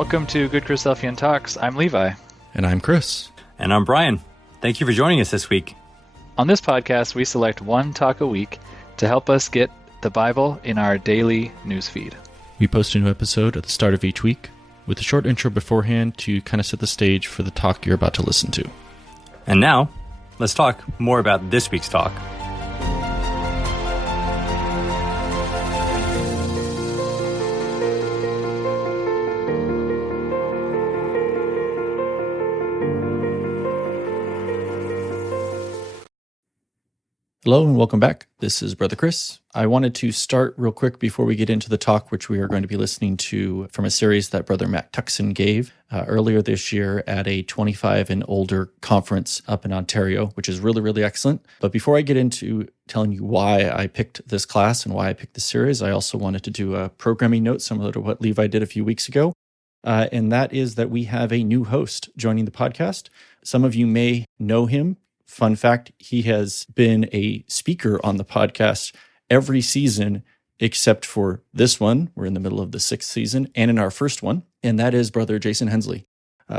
Welcome to GoodChristadelphianTalks. I'm Levi. And I'm Chris. And I'm Brian. Thank you for joining us this week. On this podcast, we select one talk a week to help us get the Bible in our daily newsfeed. We post a new episode at the start of each week with a short intro beforehand to kind of set the stage for the talk you're about to listen to. And now, let's talk more about this week's talk. Hello and welcome back. This is Brother Chris. I wanted to start real quick before we get into the talk, which we are going to be listening to from a series that Brother Matt Tuckson gave earlier this year at a 25 and older conference up in Ontario, which is really, really excellent. But before I get into telling you why I picked this class and why I picked this series, I also wanted to do a programming note similar to what Levi did a few weeks ago. And that is that we have a new host joining the podcast. Some of you may know him. Fun fact, he has been a speaker on the podcast every season except for this one. We're in the middle of the 6th season, and in our first one, and that is Brother Jason Hensley.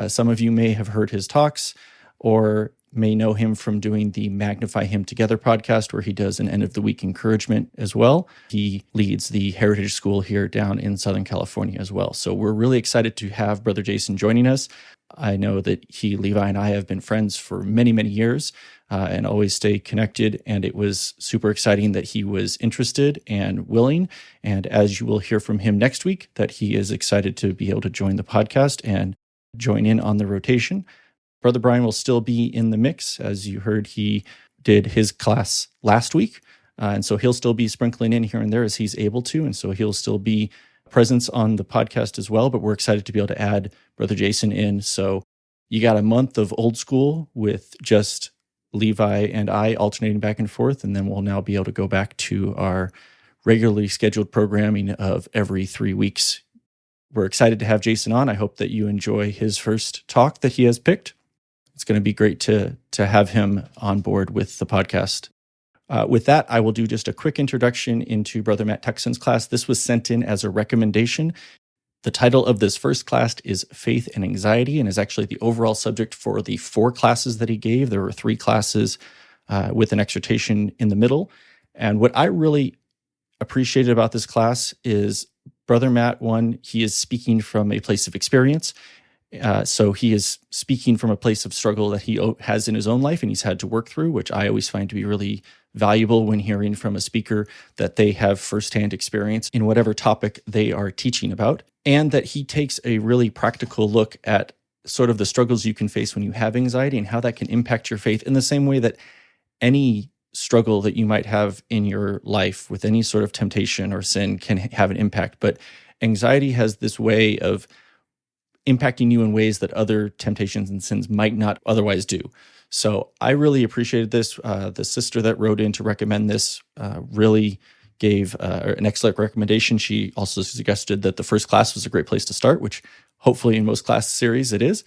Some of you may have heard his talks or may know him from doing the Magnify Him Together podcast, where he does an end-of-the-week encouragement as well. He leads the Heritage School here down in Southern California as well. So we're really excited to have Brother Jason joining us. I know that Levi, and I have been friends for many, many years and always stay connected. And it was super exciting that he was interested and willing. And as you will hear from him next week, that he is excited to be able to join the podcast and join in on the rotation. Brother Brian will still be in the mix. As you heard, he did his class last week. And so he'll still be sprinkling in here and there as he's able to. And so he'll still be presence on the podcast as well, but we're excited to be able to add Brother Jason in. So you got a month of old school with just Levi and I alternating back and forth, and then we'll now be able to go back to our regularly scheduled programming of every 3 weeks. We're excited to have Jason on. I hope that you enjoy his first talk that he has picked. It's going to be great to have him on board with the podcast. With that, I will do just a quick introduction into Brother Matt Tuckson's class. This was sent in as a recommendation. The title of this first class is Faith and Anxiety, and is actually the overall subject for the 4 classes that he gave. There were 3 classes with an exhortation in the middle. And what I really appreciated about this class is Brother Matt, one, he is speaking from a place of experience. So he is speaking from a place of struggle that he has in his own life and he's had to work through, which I always find to be really valuable when hearing from a speaker that they have firsthand experience in whatever topic they are teaching about, and that he takes a really practical look at sort of the struggles you can face when you have anxiety and how that can impact your faith in the same way that any struggle that you might have in your life with any sort of temptation or sin can have an impact. But anxiety has this way of impacting you in ways that other temptations and sins might not otherwise do. So I really appreciated this. The sister that wrote in to recommend this really gave an excellent recommendation. She also suggested that the first class was a great place to start, which hopefully in most class series it is.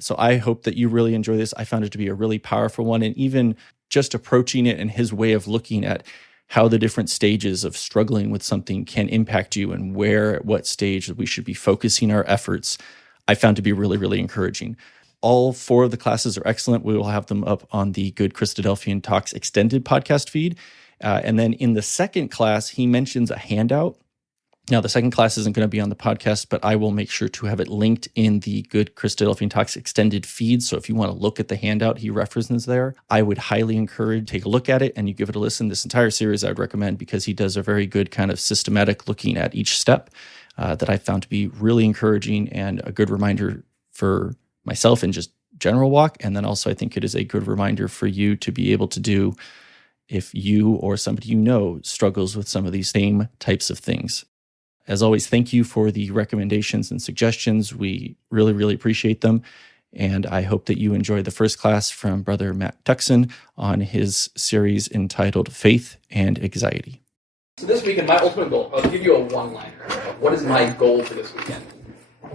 So I hope that you really enjoy this. I found it to be a really powerful one, and even just approaching it and his way of looking at how the different stages of struggling with something can impact you and where, at what stage we should be focusing our efforts, I found to be really, really encouraging. All 4 of the classes are excellent. We will have them up on the Good Christadelphian Talks extended podcast feed. And then in the second class, he mentions a handout. Now, the second class isn't going to be on the podcast, but I will make sure to have it linked in the Good Christadelphian Talks extended feed. So if you want to look at the handout he references there, I would highly encourage take a look at it and you give it a listen. This entire series I would recommend because he does a very good kind of systematic looking at each step that I found to be really encouraging and a good reminder for myself and just general walk. And then also I think it is a good reminder for you to be able to do if you or somebody you know struggles with some of these same types of things. As always, thank you for the recommendations and suggestions. We really, really appreciate them. And I hope that you enjoy the first class from Brother Matt Tuckson on his series entitled Faith and Anxiety. So this weekend, my ultimate goal, I'll give you a one-liner. What is my goal for this weekend?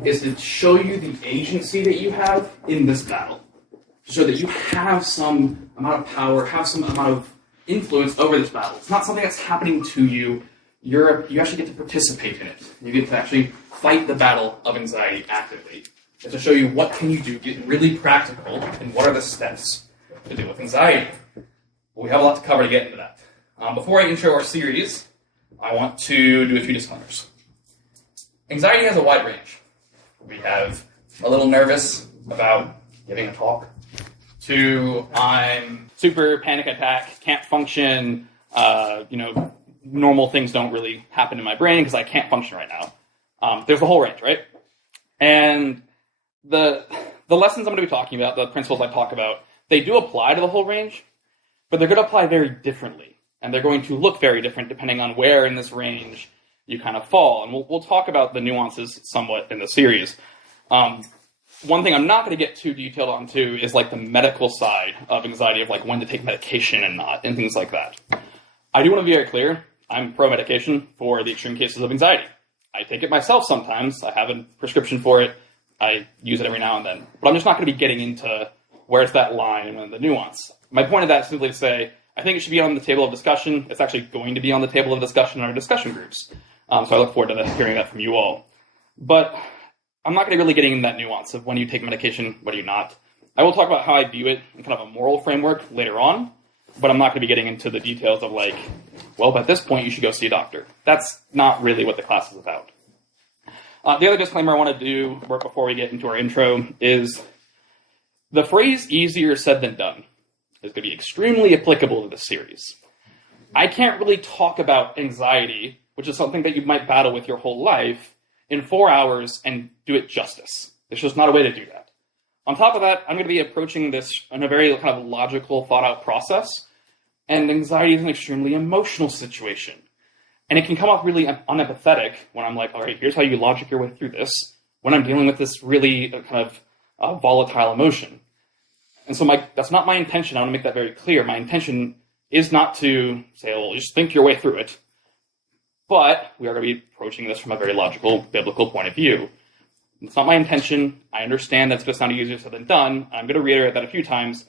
Is to show you the agency that you have in this battle. So that you have some amount of power, have some amount of influence over this battle. It's not something that's happening to you. you actually get to participate in it. You get to actually fight the battle of anxiety actively. And to show you what can you do, get really practical, and what are the steps to deal with anxiety. Well, we have a lot to cover to get into that. Before I intro our series, I want to do a few disclaimers. Anxiety has a wide range. We have a little nervous about giving a talk, to I'm super panic attack, can't function, normal things don't really happen in my brain because I can't function right now. There's a whole range, right? And the lessons I'm going to be talking about, the principles I talk about, they do apply to the whole range, but they're going to apply very differently. And they're going to look very different depending on where in this range you kind of fall. And we'll talk about the nuances somewhat in the series. One thing I'm not going to get too detailed on too is like the medical side of anxiety, of like when to take medication and not, and things like that. I do want to be very clear. I'm pro-medication for the extreme cases of anxiety. I take it myself sometimes. I have a prescription for it. I use it every now and then. But I'm just not going to be getting into where's that line and the nuance. My point of that is simply to say, I think it should be on the table of discussion. It's actually going to be on the table of discussion in our discussion groups. So I look forward to hearing that from you all. But I'm not going to really getting into that nuance of when you take medication, when do you not. I will talk about how I view it in kind of a moral framework later on, but I'm not going to be getting into the details of like, well, at this point you should go see a doctor. That's not really what the class is about. The other disclaimer I want to do before we get into our intro is the phrase easier said than done is going to be extremely applicable to this series. I can't really talk about anxiety, which is something that you might battle with your whole life, in 4 hours and do it justice. There's just not a way to do that. On top of that, I'm going to be approaching this in a very kind of logical, thought-out process, and anxiety is an extremely emotional situation. And it can come off really unempathetic when I'm like, all right, here's how you logic your way through this, when I'm dealing with this really kind of volatile emotion. And so that's not my intention. I want to make that very clear. My intention is not to say, well, just think your way through it. But we are going to be approaching this from a very logical, biblical point of view. It's not my intention. I understand that's going to sound easier said than done. I'm going to reiterate that a few times.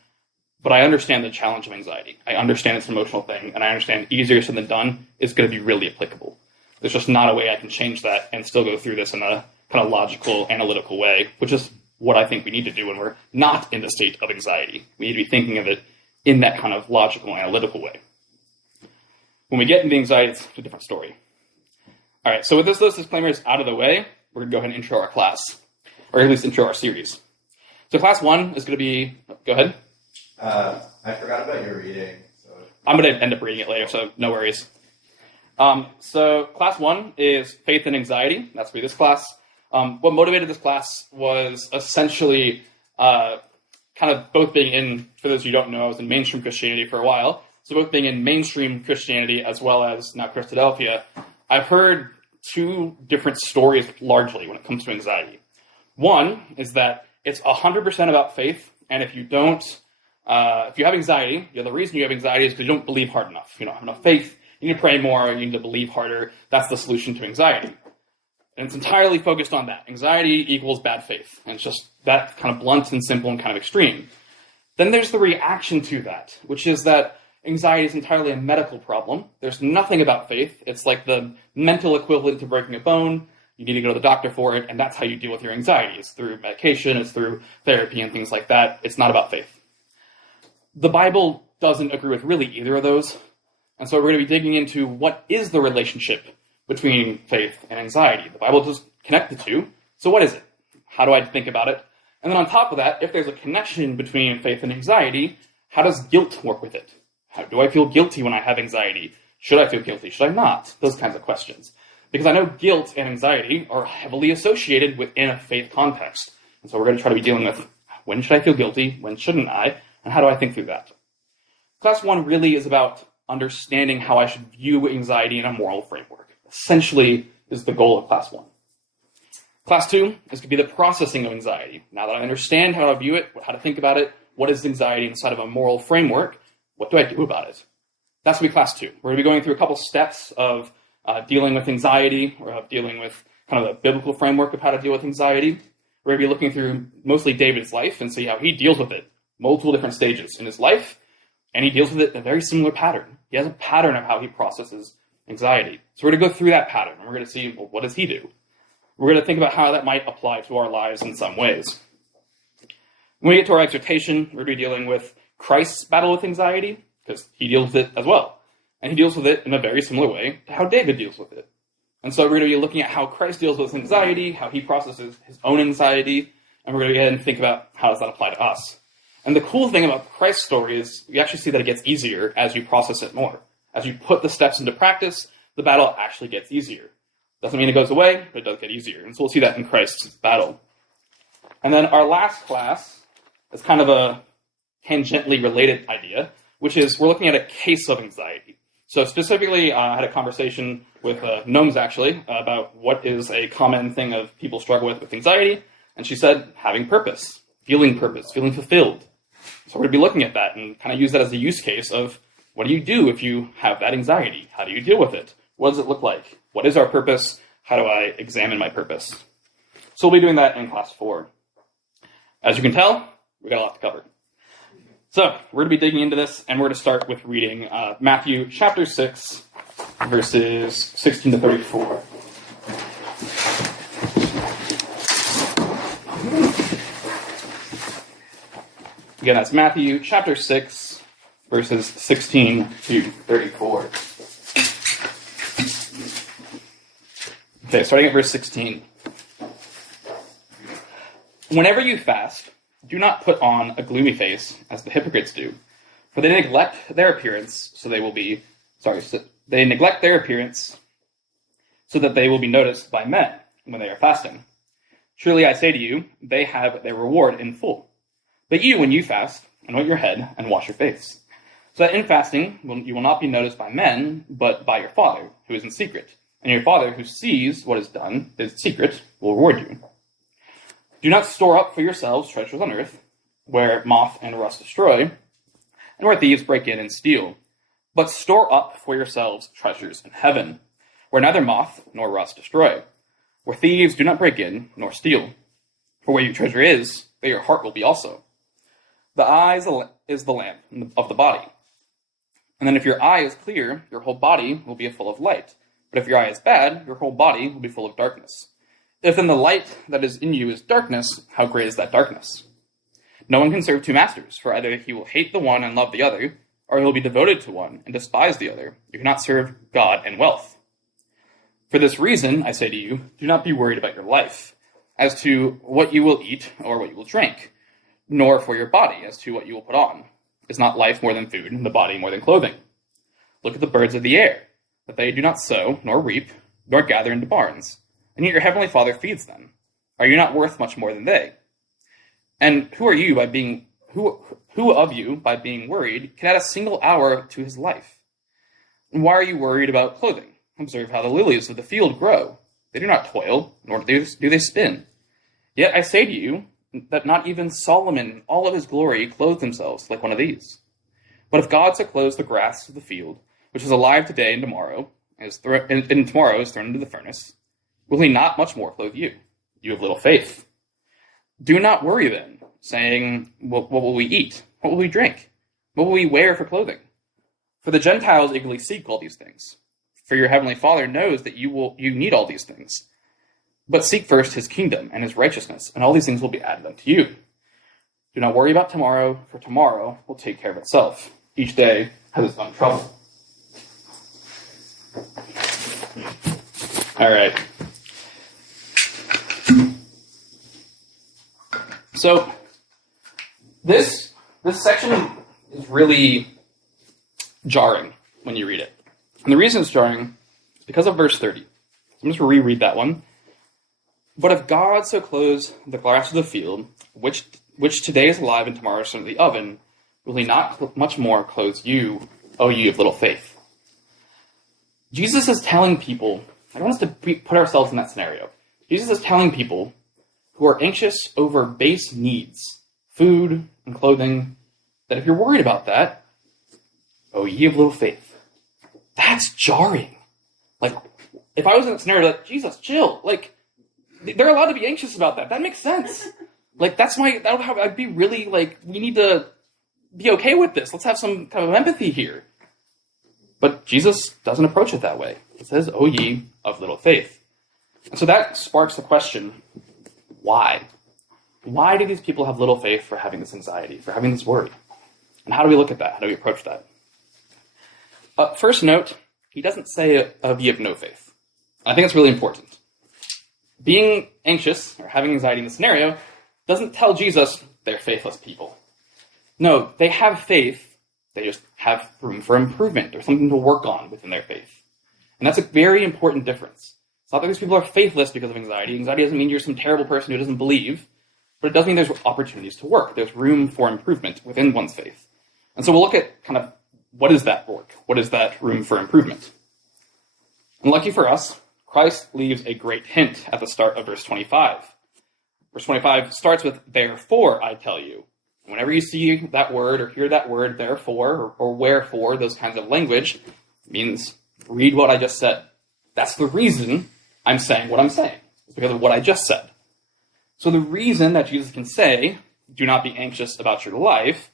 But I understand the challenge of anxiety. I understand it's an emotional thing. And I understand easier said than done is going to be really applicable. There's just not a way I can change that and still go through this in a kind of logical, analytical way, which is what I think we need to do when we're not in the state of anxiety. We need to be thinking of it in that kind of logical, analytical way. When we get into anxiety, it's a different story. All right, so with those disclaimers out of the way, we're going to go ahead and intro our class, or at least intro our series. So class 1 is going to be, go ahead. I forgot about your reading. So. I'm going to end up reading it later, so no worries. So class 1 is Faith and Anxiety. That's going to be this class. What motivated this class was essentially kind of both being in, for those of you who don't know, I was in mainstream Christianity for a while, so both being in mainstream Christianity as well as now Christadelphia, I've heard two different stories largely when it comes to anxiety. One is that it's 100% about faith, and if you don't, if you have anxiety, the reason you have anxiety is because you don't believe hard enough. You don't have enough faith, you need to pray more, you need to believe harder. That's the solution to anxiety. And it's entirely focused on that. Anxiety equals bad faith. And it's just that kind of blunt and simple and kind of extreme. Then there's the reaction to that, which is that anxiety is entirely a medical problem. There's nothing about faith. It's like the mental equivalent to breaking a bone. You need to go to the doctor for it, and that's how you deal with your anxiety. It's through medication, it's through therapy and things like that. It's not about faith. The Bible doesn't agree with really either of those. And so we're going to be digging into what is the relationship between faith and anxiety. The Bible does connect the two. So what is it? How do I think about it? And then on top of that, if there's a connection between faith and anxiety, how does guilt work with it? How do I feel guilty when I have anxiety? Should I feel guilty? Should I not? Those kinds of questions. Because I know guilt and anxiety are heavily associated within a faith context. And so we're going to try to be dealing with when should I feel guilty? When shouldn't I? And how do I think through that? Class 1 really is about understanding how I should view anxiety in a moral framework. Essentially is the goal of class 1. Class 2 is going to be the processing of anxiety. Now that I understand how to view it, how to think about it, what is anxiety inside of a moral framework, what do I do about it? That's going to be class 2. We're going to be going through a couple steps of dealing with anxiety, or of dealing with kind of the biblical framework of how to deal with anxiety. We're going to be looking through mostly David's life and see how he deals with it. Multiple different stages in his life, and he deals with it in a very similar pattern. He has a pattern of how he processes anxiety. So we're going to go through that pattern, and we're going to see, well, what does he do? We're going to think about how that might apply to our lives in some ways. When we get to our exhortation, we're going to be dealing with Christ's battle with anxiety, because he deals with it as well. And he deals with it in a very similar way to how David deals with it. And so we're going to be looking at how Christ deals with anxiety, how he processes his own anxiety, and we're going to go ahead and think about how does that apply to us. And the cool thing about Christ's story is we actually see that it gets easier as you process it more. As you put the steps into practice, the battle actually gets easier. Doesn't mean it goes away, but it does get easier. And so we'll see that in Christ's battle. And then our last class is kind of a tangentially related idea, which is we're looking at a case of anxiety. So specifically, I had a conversation with Gnomes, actually, about what is a common thing of people struggle with anxiety. And she said, having purpose, feeling fulfilled. So we're going to be looking at that and kind of use that as a use case of what do you do if you have that anxiety? How do you deal with it? What does it look like? What is our purpose? How do I examine my purpose? So we'll be doing that in class 4. As you can tell, we got a lot to cover. So we're going to be digging into this, and we're going to start with reading Matthew chapter 6, verses 16 to 34. Again, that's Matthew chapter 6, verses 16 to 34. Okay, starting at verse 16. Whenever you fast, do not put on a gloomy face, as the hypocrites do, for they neglect their appearance, so they neglect their appearance, so that they will be noticed by men when they are fasting. Truly I say to you, they have their reward in full. But you, when you fast, anoint your head and wash your face, so that in fasting you will not be noticed by men, but by your Father who is in secret. And your Father who sees what is done in secret will reward you. Do not store up for yourselves treasures on earth, where moth and rust destroy, and where thieves break in and steal. But store up for yourselves treasures in heaven, where neither moth nor rust destroy, where thieves do not break in nor steal. For where your treasure is, there your heart will be also. The eye is the lamp of the body. And then if your eye is clear, your whole body will be full of light. But if your eye is bad, your whole body will be full of darkness. If then the light that is in you is darkness, how great is that darkness? No one can serve 2 masters, for either he will hate the one and love the other, or he will be devoted to one and despise the other. You cannot serve God and wealth. For this reason, I say to you, do not be worried about your life, as to what you will eat or what you will drink, nor for your body, as to what you will put on. Is not life more than food, and the body more than clothing? Look at the birds of the air, that they do not sow, nor reap, nor gather into barns, and yet your heavenly Father feeds them. Are you not worth much more than they? And who of you, by being worried, can add a single hour to his life? And why are you worried about clothing? Observe how the lilies of the field grow. They do not toil, nor do they spin. Yet I say to you that not even Solomon in all of his glory clothed himself like one of these. But if God so clothes the grass of the field, which is alive today and tomorrow, and tomorrow is thrown into the furnace, will he not much more clothe you, you of little faith? Do not worry then, saying, what will we eat? What will we drink? What will we wear for clothing? For the Gentiles eagerly seek all these things. For your heavenly Father knows that you need all these things. But seek first his kingdom and his righteousness, and all these things will be added unto you. Do not worry about tomorrow, for tomorrow will take care of itself. Each day has its own trouble. All right. So this section is really jarring when you read it. And the reason it's jarring is because of verse 30. So I'm just going to reread that one. But if God so clothes the grass of the field, which today is alive and tomorrow is thrown into the oven, will he not much more clothe you, O ye of little faith? Jesus is telling people, I want us to put ourselves in that scenario. Jesus is telling people who are anxious over base needs, food and clothing, that if you're worried about that, O ye of little faith. That's jarring. Like, if I was in a scenario like, Jesus, chill, like, they're allowed to be anxious about that. That makes sense. Like, I'd be really, like, we need to be okay with this. Let's have some kind of empathy here. But Jesus doesn't approach it that way. He says, "O ye of little faith." And so that sparks the question, why? Why do these people have little faith for having this anxiety, for having this worry? And how do we look at that? How do we approach that? First note, he doesn't say, "Of ye of no faith." I think it's really important. Being anxious or having anxiety in this scenario doesn't tell Jesus they're faithless people. No, they have faith. They just have room for improvement or something to work on within their faith. And that's a very important difference. It's not that these people are faithless because of anxiety. Anxiety doesn't mean you're some terrible person who doesn't believe, but it does mean there's opportunities to work. There's room for improvement within one's faith. And so we'll look at kind of what is that work? What is that room for improvement? And lucky for us, Christ leaves a great hint at the start of verse 25. Verse 25 starts with, "Therefore I tell you." And whenever you see that word or hear that word, therefore, or wherefore, those kinds of language, it means read what I just said. That's the reason I'm saying what I'm saying. It's because of what I just said. So the reason that Jesus can say, "Do not be anxious about your life,"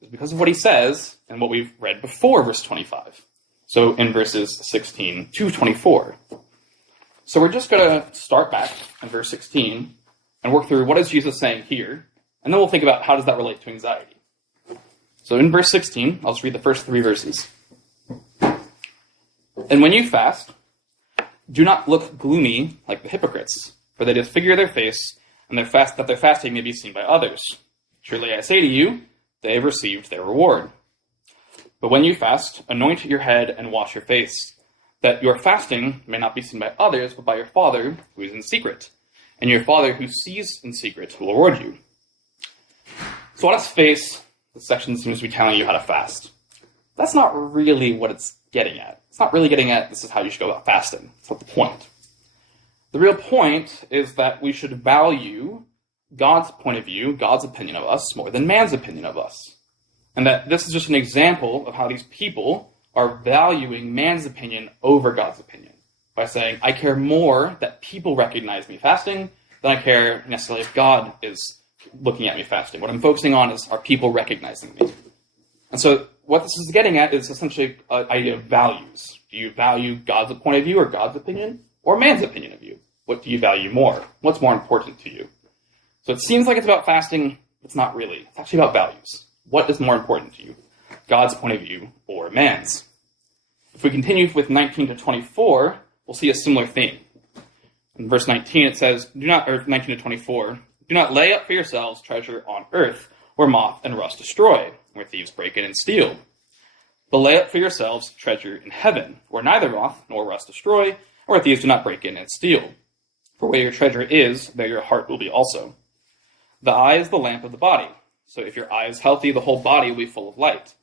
is because of what he says and what we've read before verse 25. So in verses 16 to 24. So we're just going to start back in verse 16 and work through what is Jesus saying here, and then we'll think about how does that relate to anxiety. So in verse 16, I'll just read the first 3 verses. "And when you fast, do not look gloomy like the hypocrites, for they disfigure their face, and that their fasting may be seen by others. Truly I say to you, they have received their reward. But when you fast, anoint your head and wash your face, that your fasting may not be seen by others, but by your Father who is in secret. And your Father who sees in secret will reward you." So on its face, this section seems to be telling you how to fast. That's not really what it's getting at. It's not really getting at this is how you should go about fasting. That's not the point. The real point is that we should value God's point of view, God's opinion of us, more than man's opinion of us. And that this is just an example of how these people are valuing man's opinion over God's opinion. By saying, I care more that people recognize me fasting than I care necessarily if God is looking at me fasting. What I'm focusing on is, are people recognizing me? And so what this is getting at is essentially an idea of values. Do you value God's point of view or God's opinion or man's opinion of you? What do you value more? What's more important to you? So it seems like it's about fasting. It's not really. It's actually about values. What is more important to you? God's point of view or man's? If we continue with 19 to 24, we'll see a similar theme. In verse 19 it says, 19 to 24, "Do not lay up for yourselves treasure on earth, where moth and rust destroy, where thieves break in and steal. But lay up for yourselves treasure in heaven, where neither moth nor rust destroy, and where thieves do not break in and steal. For where your treasure is, there your heart will be also. The eye is the lamp of the body. So if your eye is healthy, the whole body will be full of light.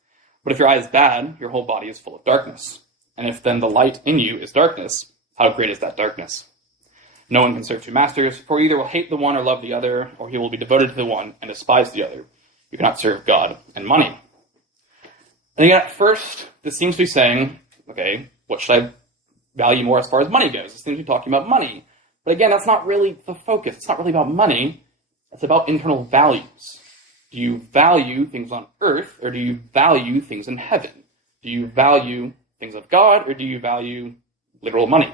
But if your eye is bad, your whole body is full of darkness. And if then the light in you is darkness, how great is that darkness? No one can serve 2 masters, for either will hate the one or love the other, or he will be devoted to the one and despise the other. You cannot serve God and money." And again, at first, this seems to be saying, okay, what should I value more as far as money goes? This seems to be talking about money. But again, that's not really the focus. It's not really about money. It's about internal values. Do you value things on earth, or do you value things in heaven? Do you value things of God, or do you value literal money?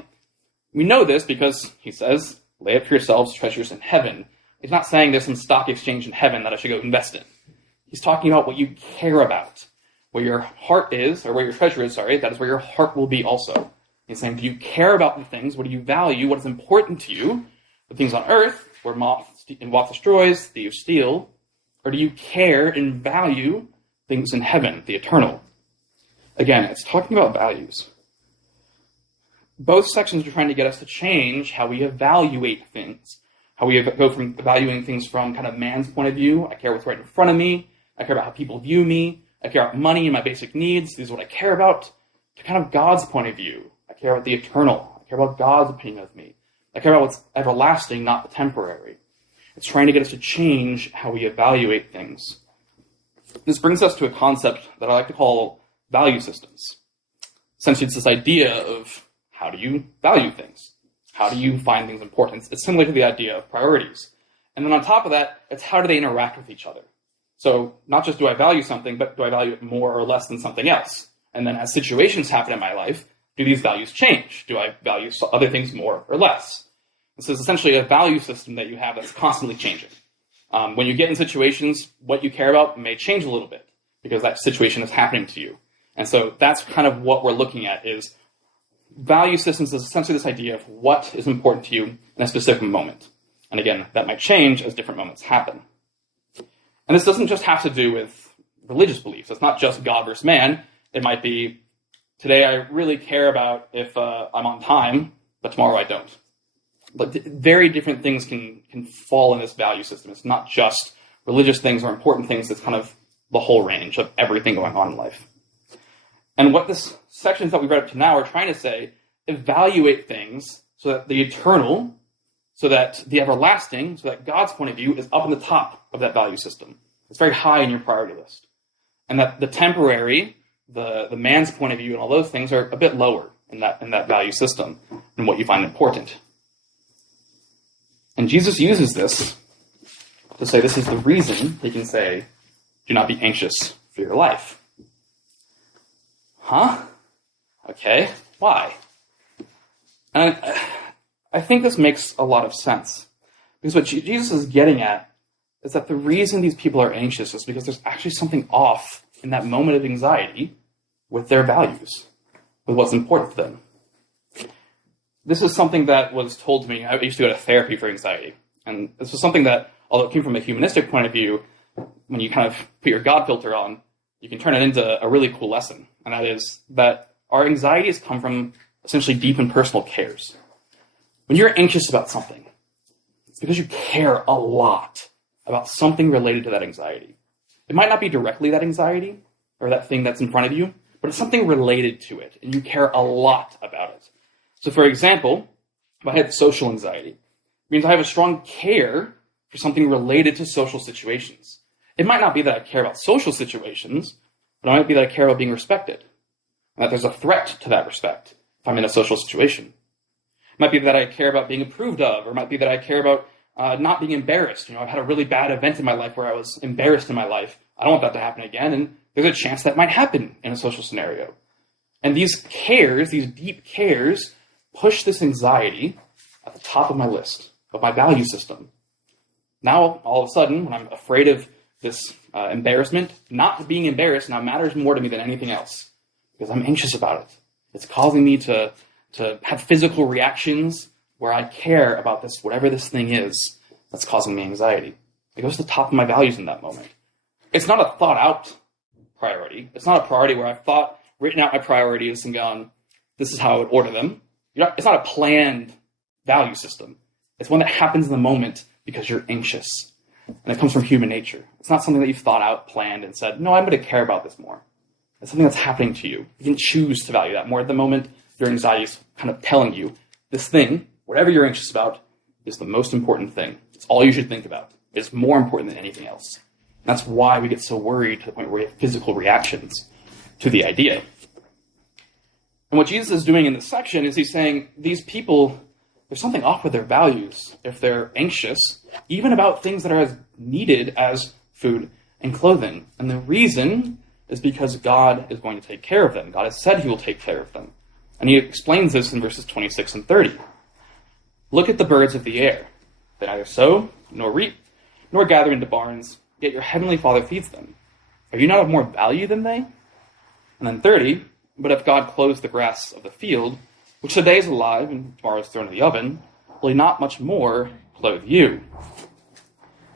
We know this because he says, lay up for yourselves treasures in heaven. He's not saying there's some stock exchange in heaven that I should go invest in. He's talking about what you care about. Where your heart is, or where your treasure is, that is where your heart will be also. He's saying, do you care about the things? What do you value? What is important to you? The things on earth, where moth destroys, thieves steal. Or do you care and value things in heaven, the eternal? Again, it's talking about values. Both sections are trying to get us to change how we evaluate things. How we go from valuing things from kind of man's point of view. I care what's right in front of me. I care about how people view me. I care about money and my basic needs. This is what I care about. To kind of God's point of view. I care about the eternal. I care about God's opinion of me. I care about what's everlasting, not the temporary. It's trying to get us to change how we evaluate things. This brings us to a concept that I like to call value systems. Essentially, it's this idea of how do you value things? How do you find things important? It's similar to the idea of priorities. And then on top of that, it's how do they interact with each other? So not just do I value something, but do I value it more or less than something else? And then as situations happen in my life, do these values change? Do I value other things more or less? This is essentially a value system that you have that's constantly changing. When you get in situations, what you care about may change a little bit because that situation is happening to you. And so that's kind of what we're looking at is value systems is essentially this idea of what is important to you in a specific moment. And again, that might change as different moments happen. And this doesn't just have to do with religious beliefs. It's not just God versus man. It might be, today I really care about if I'm on time, but tomorrow I don't. But very different things can fall in this value system. It's not just religious things or important things. It's kind of the whole range of everything going on in life. And what this sections that we've read up to now are trying to say, evaluate things so that the eternal, so that the everlasting, so that God's point of view is up in the top of that value system. It's very high in your priority list. And that the temporary, the man's point of view and all those things are a bit lower in that value system and what you find important. And Jesus uses this to say this is the reason he can say, do not be anxious for your life. Huh? Okay, why? And I think this makes a lot of sense. Because what Jesus is getting at is that the reason these people are anxious is because there's actually something off in that moment of anxiety with their values, with what's important to them. This is something that was told to me. I used to go to therapy for anxiety. And this was something that, although it came from a humanistic point of view, when you kind of put your God filter on, you can turn it into a really cool lesson. And that is that our anxieties come from essentially deep and personal cares. When you're anxious about something, it's because you care a lot about something related to that anxiety. It might not be directly that anxiety or that thing that's in front of you, but it's something related to it, and you care a lot about it. So for example, if I had social anxiety, it means I have a strong care for something related to social situations. It might not be that I care about social situations, but it might be that I care about being respected, and that there's a threat to that respect if I'm in a social situation. It might be that I care about being approved of, or it might be that I care about not being embarrassed. I've had a really bad event in my life where I was embarrassed in my life. I don't want that to happen again, and there's a chance that might happen in a social scenario. And these cares, these deep cares, push this anxiety at the top of my list, of my value system. Now, all of a sudden, when I'm afraid of this embarrassment, not being embarrassed now matters more to me than anything else, because I'm anxious about it. It's causing me to have physical reactions where I care about this, whatever this thing is that's causing me anxiety. It goes to the top of my values in that moment. It's not a thought-out priority. It's not a priority where I've written out my priorities and gone, this is how I would order them. It's not a planned value system. It's one that happens in the moment because you're anxious. And it comes from human nature. It's not something that you've thought out, planned, and said, no, I'm going to care about this more. It's something that's happening to you. You can choose to value that more. At the moment, your anxiety is kind of telling you, this thing, whatever you're anxious about, is the most important thing. It's all you should think about. It's more important than anything else. And that's why we get so worried to the point where we have physical reactions to the idea. And what Jesus is doing in this section is he's saying, these people, there's something off with their values if they're anxious, even about things that are as needed as food and clothing. And the reason is because God is going to take care of them. God has said he will take care of them. And he explains this in verses 26 and 30. Look at the birds of the air. They neither sow, nor reap, nor gather into barns, yet your heavenly Father feeds them. Are you not of more value than they? And then 30, but if God clothes the grass of the field, which today is alive and tomorrow is thrown in the oven, will he not much more clothe you?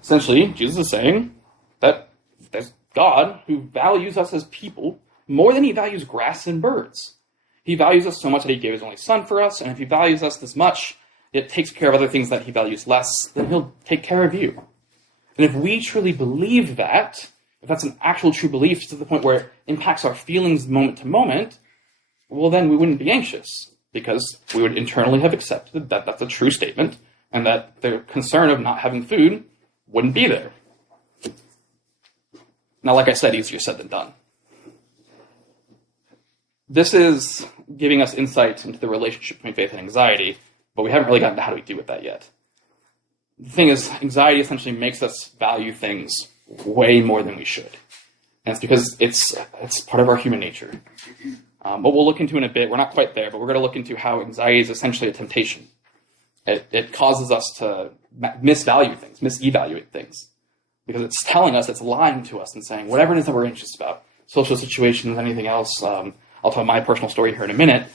Essentially, Jesus is saying that there's God who values us as people more than he values grass and birds. He values us so much that he gave his only son for us, and if he values us this much, it takes care of other things that he values less, then he'll take care of you. And if we truly believe that, if that's an actual true belief to the point where it impacts our feelings moment to moment, well, then we wouldn't be anxious, because we would internally have accepted that that's a true statement, and that the concern of not having food wouldn't be there. Now, like I said, easier said than done. This is giving us insight into the relationship between faith and anxiety, but we haven't really gotten to how do we do with that yet. The thing is, anxiety essentially makes us value things way more than we should. And it's because it's part of our human nature. What we'll look into in a bit, we're not quite there, but we're going to look into how anxiety is essentially a temptation. It causes us to misvalue things, misevaluate things, because it's telling us, it's lying to us and saying, whatever it is that we're anxious about, social situations, anything else, I'll tell my personal story here in a minute,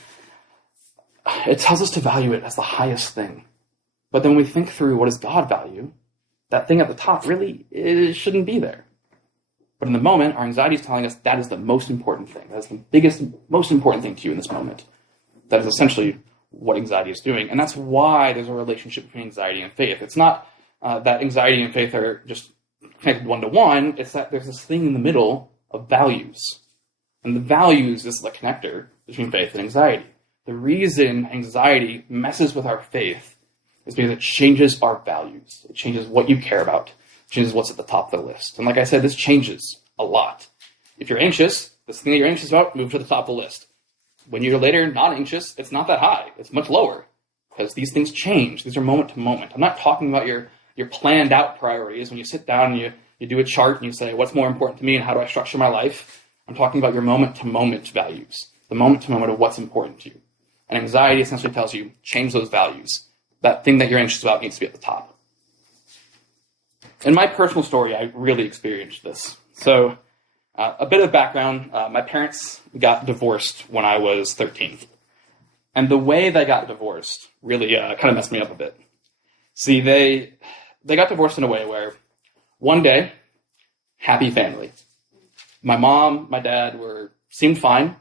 it tells us to value it as the highest thing. But then when we think through what does God value, that thing at the top really it shouldn't be there. But in the moment, our anxiety is telling us that is the most important thing. That's the biggest, most important thing to you in this moment. That is essentially what anxiety is doing. And that's why there's a relationship between anxiety and faith. It's not that anxiety and faith are just connected one-to-one. It's that there's this thing in the middle of values. And the values is the connector between faith and anxiety. The reason anxiety messes with our faith is because it changes our values. It changes what you care about. It changes what's at the top of the list. And like I said, this changes a lot. If you're anxious, this thing that you're anxious about, move to the top of the list. When you're later not anxious, it's not that high. It's much lower because these things change. These are moment to moment. I'm not talking about your planned out priorities. When you sit down and you do a chart and you say, what's more important to me and how do I structure my life? I'm talking about your moment to moment values, the moment to moment of what's important to you. And anxiety essentially tells you, change those values. That thing that you're anxious about needs to be at the top. In my personal story, I really experienced this. So a bit of background, my parents got divorced when I was 13. And the way they got divorced really kind of messed me up a bit. See, they got divorced in a way where one day, happy family. My mom, my dad seemed fine.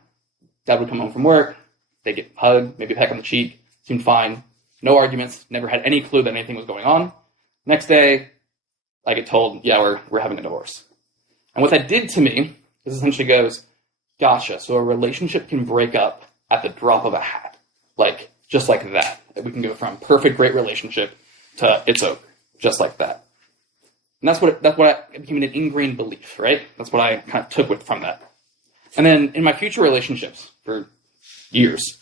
Dad would come home from work. They'd get a hug, maybe a peck on the cheek. Seemed fine. No arguments. Never had any clue that anything was going on. Next day, I get told, yeah, we're having a divorce. And what that did to me is essentially goes, gotcha, so a relationship can break up at the drop of a hat. Like, just like that. We can go from perfect, great relationship to it's over. Just like that. And that's what it became an ingrained belief, right? That's what I kind of took from that. And then in my future relationships for years,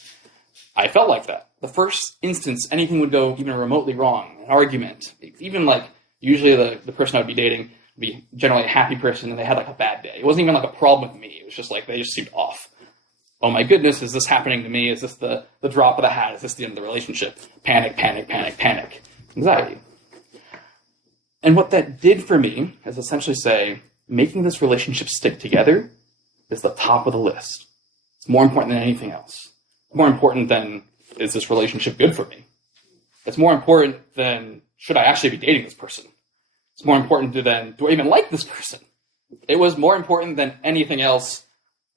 I felt like that. The first instance anything would go even remotely wrong, an argument, even like usually the person I would be dating would be generally a happy person and they had like a bad day. It wasn't even like a problem with me. It was just like they just seemed off. Oh my goodness, is this happening to me? Is this the drop of the hat? Is this the end of the relationship? Panic, panic, panic, panic. Anxiety. And what that did for me is essentially say, making this relationship stick together is the top of the list. It's more important than anything else. More important than, is this relationship good for me? It's more important than, should I actually be dating this person? It's more important than, do I even like this person? It was more important than anything else.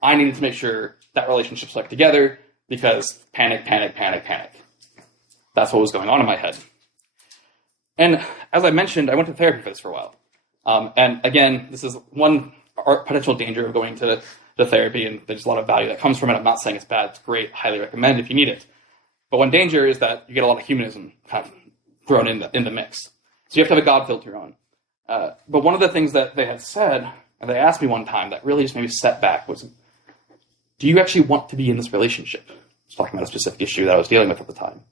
I needed to make sure that relationship stuck together because panic, panic, panic, panic. That's what was going on in my head. And as I mentioned, I went to therapy for this for a while. And again, this is one potential danger of going to therapy, and there's a lot of value that comes from it. I'm not saying it's bad. It's great. Highly recommend if you need it. But one danger is that you get a lot of humanism kind of thrown in the mix. So you have to have a God filter on. But one of the things that they had said, and they asked me one time that really just made me step back, was, do you actually want to be in this relationship? I was talking about a specific issue that I was dealing with at the time.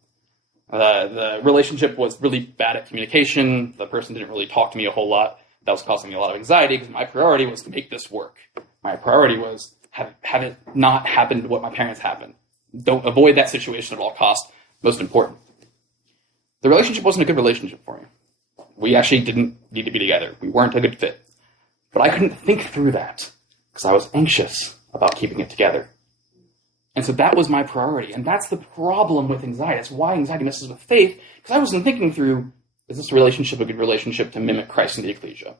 The relationship was really bad at communication. The person didn't really talk to me a whole lot. That was causing me a lot of anxiety because my priority was to make this work. My priority was have it not happen to what my parents happened. Don't avoid that situation at all costs. Most important. The relationship wasn't a good relationship for me. We actually didn't need to be together. We weren't a good fit. But I couldn't think through that because I was anxious about keeping it together. And so that was my priority. And that's the problem with anxiety. That's why anxiety messes with faith, because I wasn't thinking through, is this relationship a good relationship to mimic Christ in the ecclesia?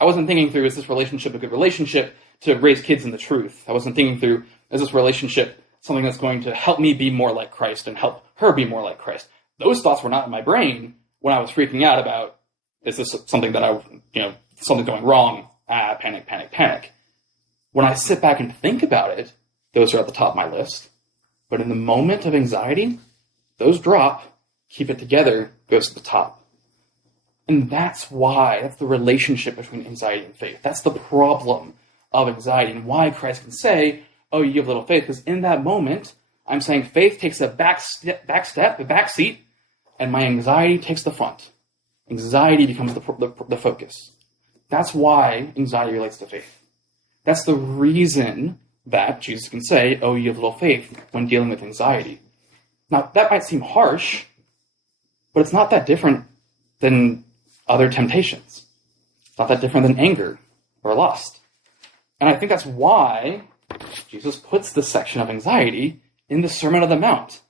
I wasn't thinking through, is this relationship a good relationship to raise kids in the truth? I wasn't thinking through, is this relationship something that's going to help me be more like Christ and help her be more like Christ? Those thoughts were not in my brain when I was freaking out about, is this something that something going wrong? Panic, panic, panic. When I sit back and think about it, those are at the top of my list. But in the moment of anxiety, those drop, keep it together, goes to the top. And that's the relationship between anxiety and faith. That's the problem of anxiety and why Christ can say, oh, you have little faith. Because in that moment, I'm saying faith takes a back seat, and my anxiety takes the front. Anxiety becomes the focus. That's why anxiety relates to faith. That's the reason that Jesus can say, "Oh, you have little faith," when dealing with anxiety. Now, that might seem harsh, but it's not that different than other temptations. It's not that different than anger or lust. And I think that's why Jesus puts this section of anxiety in the Sermon on the Mount,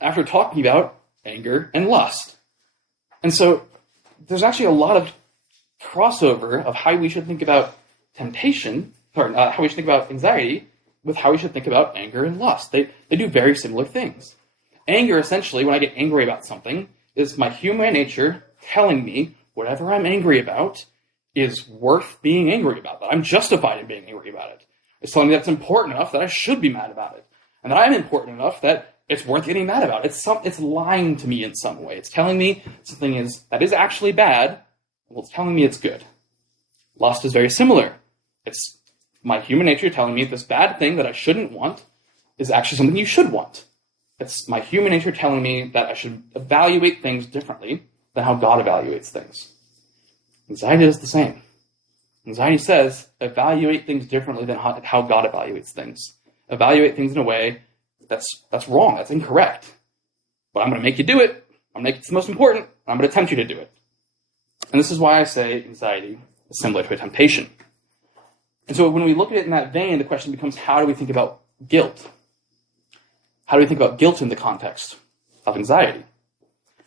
after talking about anger and lust. And so there's actually a lot of crossover of how we should think about temptation, or how we should think about anxiety, with how we should think about anger and lust. They do very similar things. Anger, essentially, when I get angry about something, is my human nature telling me whatever I'm angry about is worth being angry about, that I'm justified in being angry about it. It's telling me that it's important enough that I should be mad about it, and that I'm important enough that it's worth getting mad about. It's lying to me in some way. It's telling me something that is actually bad, well, it's telling me it's good. Lust is very similar. It's my human nature telling me this bad thing that I shouldn't want is actually something you should want. It's my human nature telling me that I should evaluate things differently than how God evaluates things. Anxiety is the same. Anxiety says, evaluate things differently than how God evaluates things. Evaluate things in a way that's wrong, that's incorrect. But I'm going to make you do it. I'm going to make it the most important. I'm going to tempt you to do it. And this is why I say anxiety is similar to a temptation. And so when we look at it in that vein, the question becomes, how do we think about guilt? How do we think about guilt in the context of anxiety?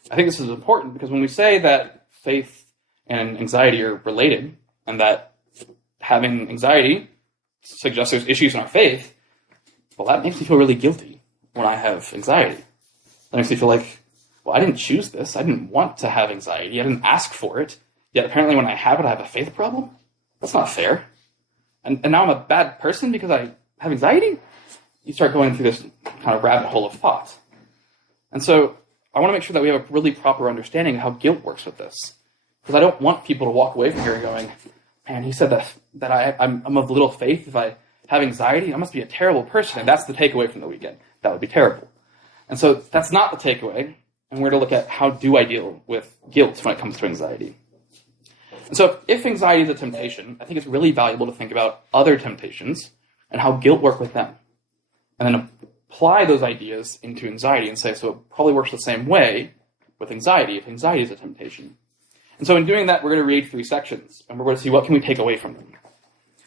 I think this is important because when we say that faith and anxiety are related, and that having anxiety suggests there's issues in our faith, well, that makes me feel really guilty when I have anxiety. That makes me feel like, well, I didn't choose this. I didn't want to have anxiety. I didn't ask for it. Yet apparently when I have it, I have a faith problem? That's not fair. And now I'm a bad person because I have anxiety? You start going through this kind of rabbit hole of thought. And so I want to make sure that we have a really proper understanding of how guilt works with this. Because I don't want people to walk away from here going, man, he said that I'm of little faith. If I have anxiety, I must be a terrible person. And that's the takeaway from the weekend. That would be terrible. And so that's not the takeaway. And we're to look at how do I deal with guilt when it comes to anxiety. And so if anxiety is a temptation, I think it's really valuable to think about other temptations and how guilt work with them. And then apply those ideas into anxiety and say, so it probably works the same way with anxiety if anxiety is a temptation. And so in doing that, we're going to read 3 sections, and we're going to see what can we take away from them.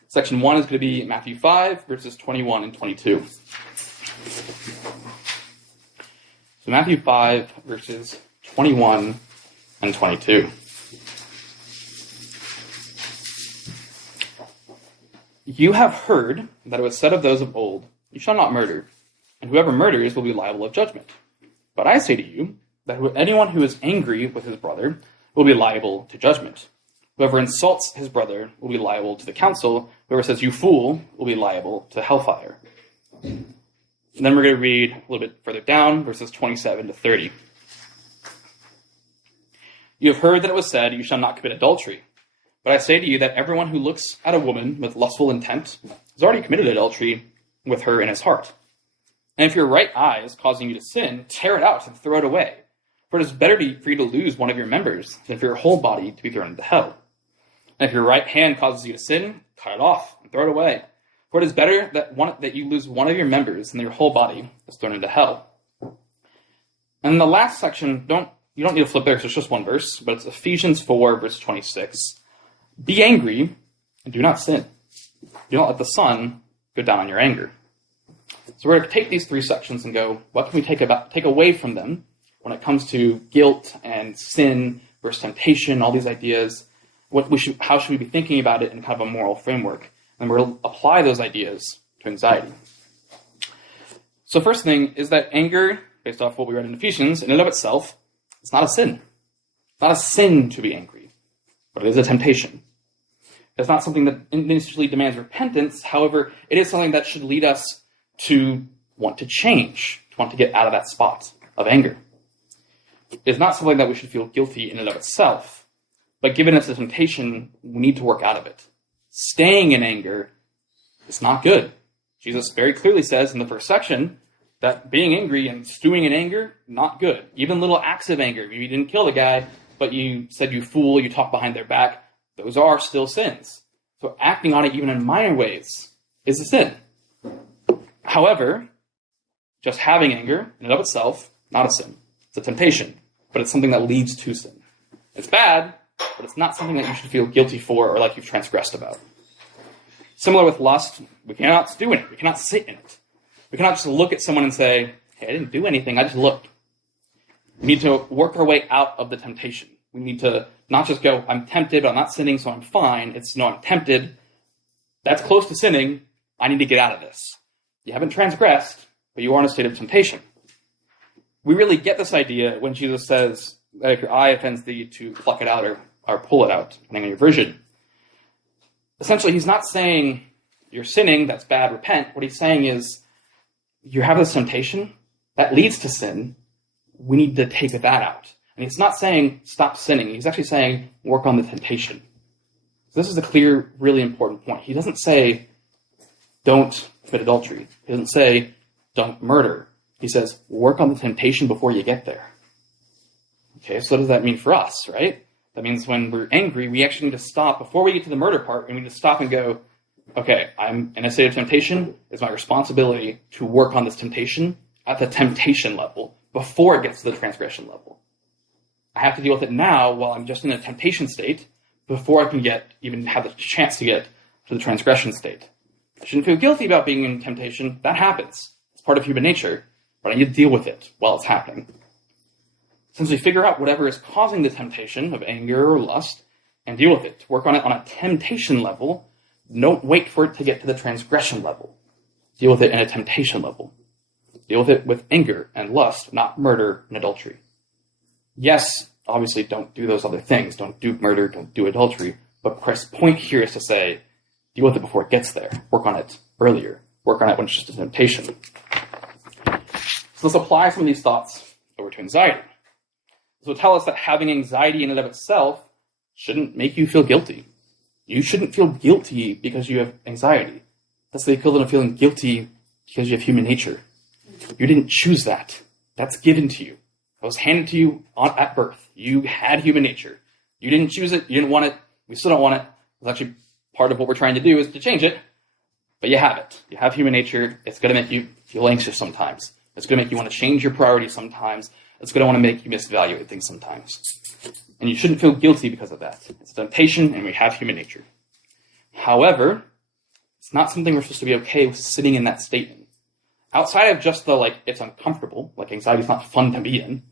Section 1 is going to be Matthew 5, verses 21 and 22. So Matthew 5, verses 21 and 22. You have heard that it was said of those of old, you shall not murder, and whoever murders will be liable of judgment. But I say to you that anyone who is angry with his brother will be liable to judgment. Whoever insults his brother will be liable to the council. Whoever says, you fool, will be liable to hellfire. And then we're going to read a little bit further down, verses 27 to 30. You have heard that it was said, you shall not commit adultery. But I say to you that everyone who looks at a woman with lustful intent has already committed adultery with her in his heart. And if your right eye is causing you to sin, tear it out and throw it away. For it is better for you to lose one of your members than for your whole body to be thrown into hell. And if your right hand causes you to sin, cut it off and throw it away. For it is better that you lose one of your members than your whole body is thrown into hell. And in the last section, you don't need to flip there because it's just one verse, but it's Ephesians 4, verse 26. Be angry and do not sin. Do not let the sun go down on your anger. So we're going to take these 3 sections and go, what can we take away from them when it comes to guilt and sin versus temptation, all these ideas? How should we be thinking about it in kind of a moral framework? And we're going to apply those ideas to anxiety. So first thing is that anger, based off what we read in Ephesians, in and of itself, it's not a sin. It's not a sin to be angry, but it is a temptation. It's not something that initially demands repentance. However, it is something that should lead us to want to change, to want to get out of that spot of anger. It's not something that we should feel guilty in and of itself, but given it's a temptation, we need to work out of it. Staying in anger is not good. Jesus very clearly says in the first section that being angry and stewing in anger, not good. Even little acts of anger. You didn't kill the guy, but you said you fool, you talk behind their back. Those are still sins. So acting on it even in minor ways is a sin. However, just having anger in and of itself, not a sin. It's a temptation, but it's something that leads to sin. It's bad, but it's not something that you should feel guilty for or like you've transgressed about. Similar with lust, we cannot do it. We cannot sit in it. We cannot just look at someone and say, hey, I didn't do anything, I just looked. We need to work our way out of the temptation. We need to not just go, I'm tempted, but I'm not sinning, so I'm fine. It's, no, I'm tempted. That's close to sinning. I need to get out of this. You haven't transgressed, but you are in a state of temptation. We really get this idea when Jesus says that if your eye offends thee, to pluck it out or pull it out, depending on your version. Essentially, he's not saying you're sinning, that's bad, repent. What he's saying is you have this temptation that leads to sin. We need to take that out. And he's not saying stop sinning. He's actually saying work on the temptation. So this is a clear, really important point. He doesn't say don't commit adultery. He doesn't say don't murder. He says work on the temptation before you get there. Okay, so what does that mean for us, right? That means when we're angry, we actually need to stop. Before we get to the murder part, we need to stop and go, okay, I'm in a state of temptation. It's my responsibility to work on this temptation at the temptation level before it gets to the transgression level. I have to deal with it now while I'm just in a temptation state before I can even have the chance to get to the transgression state. I shouldn't feel guilty about being in temptation. That happens. It's part of human nature, but I need to deal with it while it's happening. Since we figure out whatever is causing the temptation of anger or lust and deal with it, work on it on a temptation level, don't wait for it to get to the transgression level. Deal with it in a temptation level. Deal with it with anger and lust, not murder and adultery. Yes, obviously don't do those other things. Don't do murder, don't do adultery. But Christ's point here is to say, deal with it before it gets there. Work on it earlier. Work on it when it's just a temptation. So let's apply some of these thoughts over to anxiety. This will tell us that having anxiety in and of itself shouldn't make you feel guilty. You shouldn't feel guilty because you have anxiety. That's the equivalent of feeling guilty because you have human nature. You didn't choose that. That's given to you. It was handed to you at birth. You had human nature. You didn't choose it. You didn't want it. We still don't want it. It's actually part of what we're trying to do is to change it. But you have it. You have human nature. It's going to make you feel anxious sometimes. It's going to make you want to change your priorities sometimes. It's going to want to make you misevaluate things sometimes. And you shouldn't feel guilty because of that. It's a temptation, and we have human nature. However, it's not something we're supposed to be okay with sitting in that state in. Outside of just the, it's uncomfortable, anxiety is not fun to be in,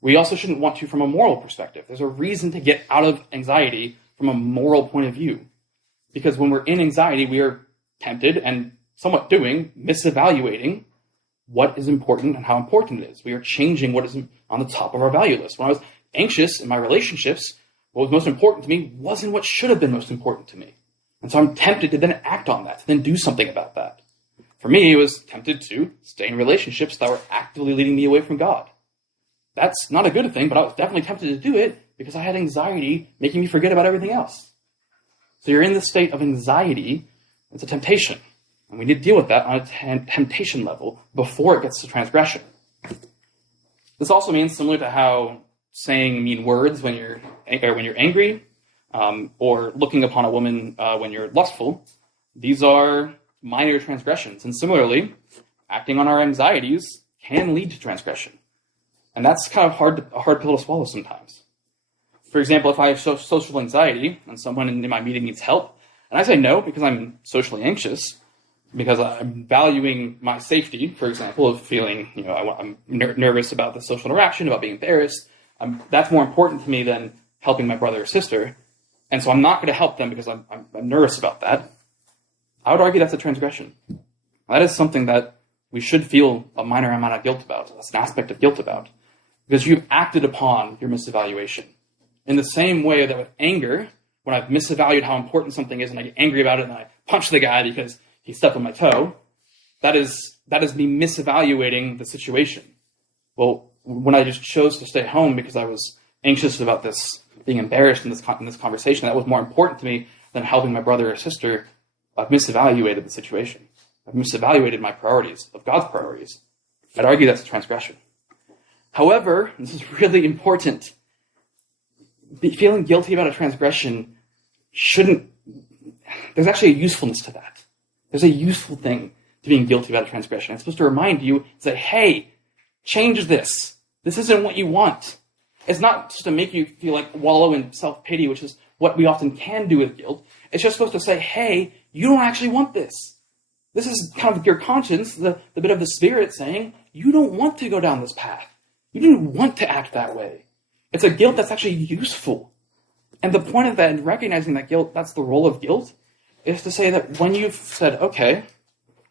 we also shouldn't want to from a moral perspective. There's a reason to get out of anxiety from a moral point of view. Because when we're in anxiety, we are tempted and somewhat misevaluating what is important and how important it is. We are changing what is on the top of our value list. When I was anxious in my relationships, what was most important to me wasn't what should have been most important to me. And so I'm tempted to then act on that, to then do something about that. For me, it was tempted to stay in relationships that were actively leading me away from God. That's not a good thing, but I was definitely tempted to do it because I had anxiety making me forget about everything else. So you're in this state of anxiety. It's a temptation. And we need to deal with that on a temptation level before it gets to transgression. This also means, similar to how saying mean words when you're angry, or looking upon a woman when you're lustful, these are minor transgressions. And similarly, acting on our anxieties can lead to transgression. And that's kind of a hard pill to swallow sometimes. For example, if I have social anxiety and someone in my meeting needs help, and I say no because I'm socially anxious, because I'm valuing my safety, for example, of feeling, I'm nervous about the social interaction, about being embarrassed. That's more important to me than helping my brother or sister. And so I'm not going to help them because I'm nervous about that. I would argue that's a transgression. That is something that we should feel a minor amount of guilt about. That's an aspect of guilt about. Because you've acted upon your misevaluation. In the same way that with anger, when I've misvalued how important something is and I get angry about it and I punch the guy because he stepped on my toe, that is me misevaluating the situation. Well, when I just chose to stay home because I was anxious about this, being embarrassed in this conversation, that was more important to me than helping my brother or sister, I've misevaluated the situation. I've misevaluated my priorities, of God's priorities. I'd argue that's a transgression. However, this is really important, feeling guilty about a transgression there's actually a usefulness to that. There's a useful thing to being guilty about a transgression. It's supposed to remind you, say, hey, change this. This isn't what you want. It's not just to make you feel like wallow in self-pity, which is what we often can do with guilt. It's just supposed to say, hey, you don't actually want this. This is kind of your conscience, the bit of the Spirit saying, you don't want to go down this path. You didn't want to act that way. It's a guilt that's actually useful. And the point of that, in recognizing that guilt, that's the role of guilt, is to say that when you've said, okay,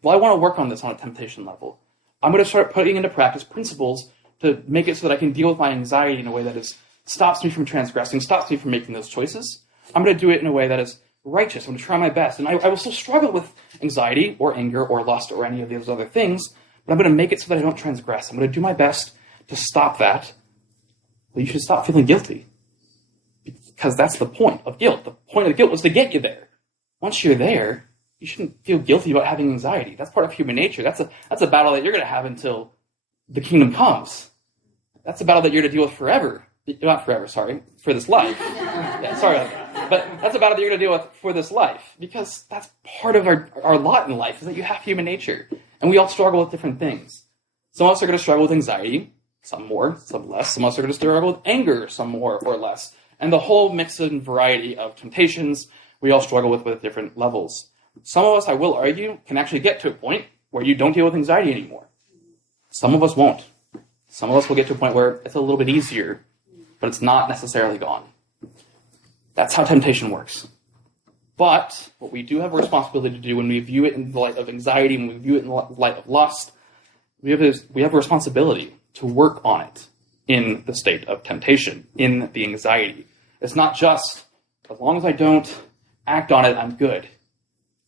well, I want to work on this on a temptation level. I'm going to start putting into practice principles to make it so that I can deal with my anxiety in a way that stops me from transgressing, stops me from making those choices. I'm going to do it in a way that is righteous. I'm going to try my best. And I will still struggle with anxiety or anger or lust or any of those other things, but I'm going to make it so that I don't transgress. I'm going to do my best to stop that. But you should stop feeling guilty, because that's the point of guilt. The point of the guilt was to get you there. Once you're there, you shouldn't feel guilty about having anxiety. That's part of human nature. That's a battle that you're going to have until the kingdom comes. That's a battle that you're going to deal with forever. Not forever, sorry, for this life. Yeah, sorry about that. But that's a battle that you're going to deal with for this life, because that's part of our lot in life, is that you have human nature. And we all struggle with different things. Some of us are going to struggle with anxiety, some more, some less. Some of us are going to struggle with anger, some more or less. And the whole mix and variety of temptations we all struggle with different levels. Some of us, I will argue, can actually get to a point where you don't deal with anxiety anymore. Some of us won't. Some of us will get to a point where it's a little bit easier, but it's not necessarily gone. That's how temptation works. But what we do have a responsibility to do when we view it in the light of anxiety, when we view it in the light of lust, we have a responsibility to work on it in the state of temptation, in the anxiety. It's not just, as long as I don't act on it, I'm good.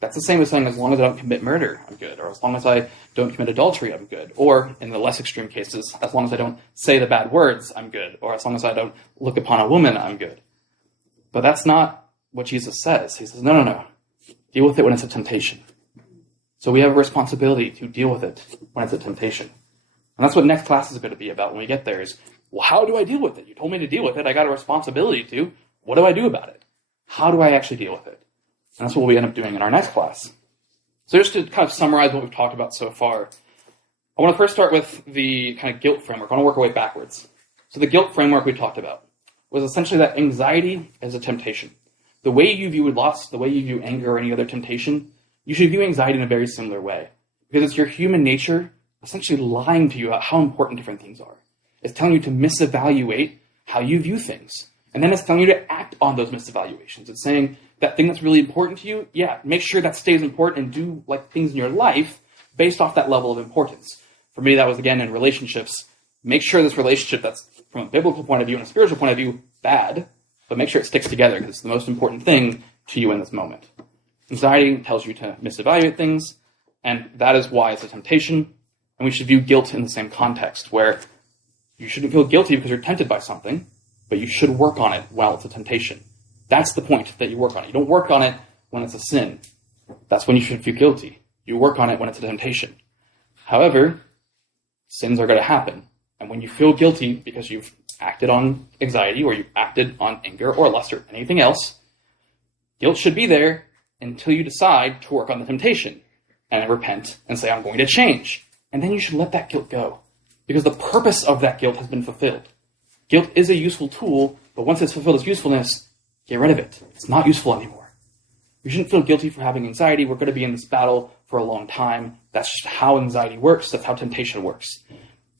That's the same as saying, as long as I don't commit murder, I'm good. Or as long as I don't commit adultery, I'm good. Or, in the less extreme cases, as long as I don't say the bad words, I'm good. Or as long as I don't look upon a woman, I'm good. But that's not what Jesus says. He says, no. Deal with it when it's a temptation. So we have a responsibility to deal with it when it's a temptation. And that's what next class is going to be about when we get there is, well, how do I deal with it? You told me to deal with it. I got a responsibility to. What do I do about it? How do I actually deal with it? And that's what we end up doing in our next class. So just to kind of summarize what we've talked about so far, I want to first start with the kind of guilt framework. I want to work our way backwards. So the guilt framework we talked about was essentially that anxiety is a temptation. The way you view lust, the way you view anger or any other temptation, you should view anxiety in a very similar way. Because it's your human nature essentially lying to you about how important different things are. It's telling you to misevaluate how you view things. And then it's telling you to act on those misevaluations. It's saying that thing that's really important to you, make sure that stays important and do like things in your life based off that level of importance. For me, that was, again, in relationships. Make sure this relationship that's from a biblical point of view and a spiritual point of view, bad, but make sure it sticks together because it's the most important thing to you in this moment. Anxiety tells you to misevaluate things, and that is why it's a temptation. And we should view guilt in the same context, where you shouldn't feel guilty because you're tempted by something, but you should work on it while it's a temptation. That's the point, that you work on it. You don't work on it when it's a sin. That's when you should feel guilty. You work on it when it's a temptation. However, sins are going to happen. And when you feel guilty because you've acted on anxiety or you've acted on anger or lust or anything else, guilt should be there until you decide to work on the temptation and repent and say, I'm going to change. And then you should let that guilt go, because the purpose of that guilt has been fulfilled. Guilt is a useful tool, but once it's fulfilled its usefulness, get rid of it. It's not useful anymore. You shouldn't feel guilty for having anxiety. We're going to be in this battle for a long time. That's just how anxiety works. That's how temptation works.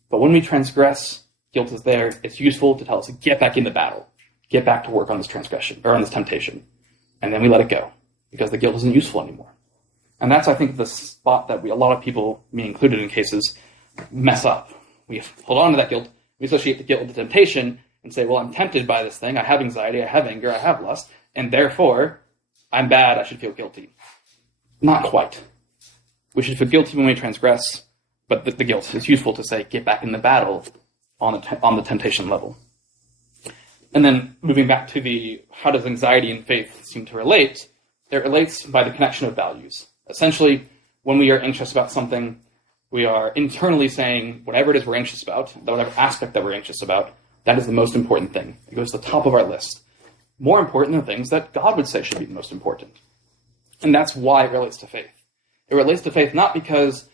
But when we transgress, guilt is there. It's useful to tell us to get back in the battle, get back to work on this transgression or on this temptation. And then we let it go because the guilt isn't useful anymore. And that's, I think, the spot that a lot of people, me included in cases, mess up. We hold on to that guilt. We associate the guilt with the temptation and say, well, I'm tempted by this thing. I have anxiety. I have anger. I have lust. And therefore, I'm bad. I should feel guilty. Not quite. We should feel guilty when we transgress, but the guilt is useful to say, get back in the battle on the temptation level. And then moving back to how does anxiety and faith seem to relate? It relates by the connection of values. Essentially, when we are anxious about something, we are internally saying whatever it is we're anxious about, whatever aspect that we're anxious about, that is the most important thing. It goes to the top of our list. More important than things that God would say should be the most important. And that's why it relates to faith. It relates to faith not because,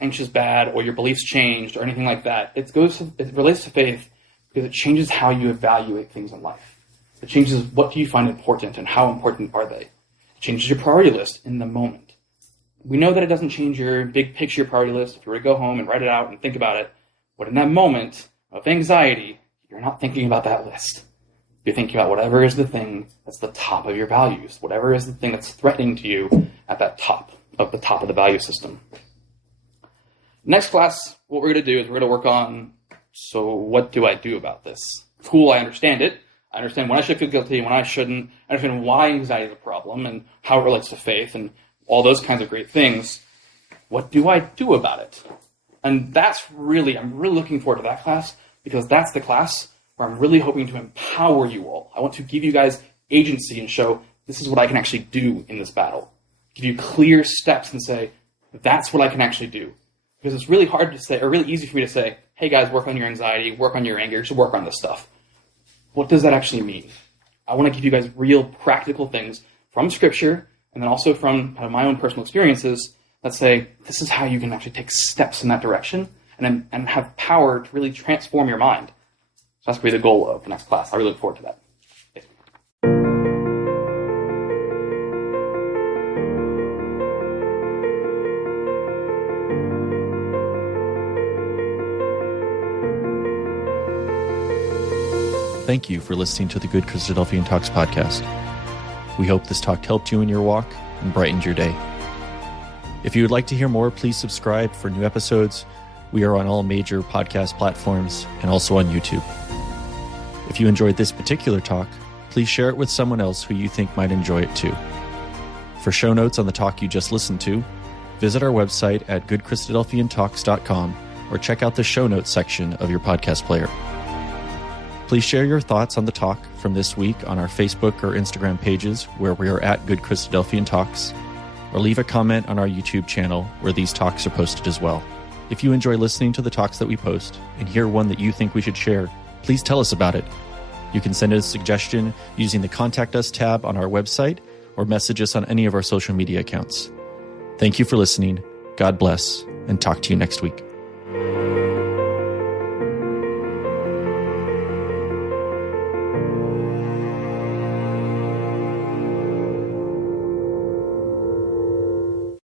anxious bad or your beliefs changed or anything like that. It relates to faith because it changes how you evaluate things in life. It changes what do you find important and how important are they. It changes your priority list in the moment. We know that it doesn't change your big picture priority list if you were to go home and write it out and think about it. But in that moment of anxiety, you're not thinking about that list. You're thinking about whatever is the thing that's the top of your values, whatever is the thing that's threatening to you at that top of the value system. Next class, what we're going to do is we're going to work on, so what do I do about this? Cool, I understand it. I understand when I should feel guilty and when I shouldn't. I understand why anxiety is a problem and how it relates to faith and all those kinds of great things. What do I do about it? And I'm really looking forward to that class because that's the class where I'm really hoping to empower you all. I want to give you guys agency and show this is what I can actually do in this battle. Give you clear steps and say, that's what I can actually do. Because it's really hard to say, or really easy for me to say, hey guys, work on your anxiety, work on your anger, just work on this stuff. What does that actually mean? I want to give you guys real practical things from Scripture and then also from kind of my own personal experiences that say, this is how you can actually take steps in that direction and have power to really transform your mind. So that's going to be the goal of the next class. I really look forward to that. Thank you for listening to the Good Christadelphian Talks podcast. We hope this talk helped you in your walk and brightened your day. If you would like to hear more, please subscribe for new episodes. We are on all major podcast platforms and also on YouTube. If you enjoyed this particular talk, please share it with someone else who you think might enjoy it too. For show notes on the talk you just listened to, visit our website at GoodChristadelphianTalks.com or check out the show notes section of your podcast player. Please share your thoughts on the talk from this week on our Facebook or Instagram pages where we are at Good Christadelphian Talks, or leave a comment on our YouTube channel where these talks are posted as well. If you enjoy listening to the talks that we post and hear one that you think we should share, please tell us about it. You can send us a suggestion using the Contact Us tab on our website or message us on any of our social media accounts. Thank you for listening. God bless, and talk to you next week.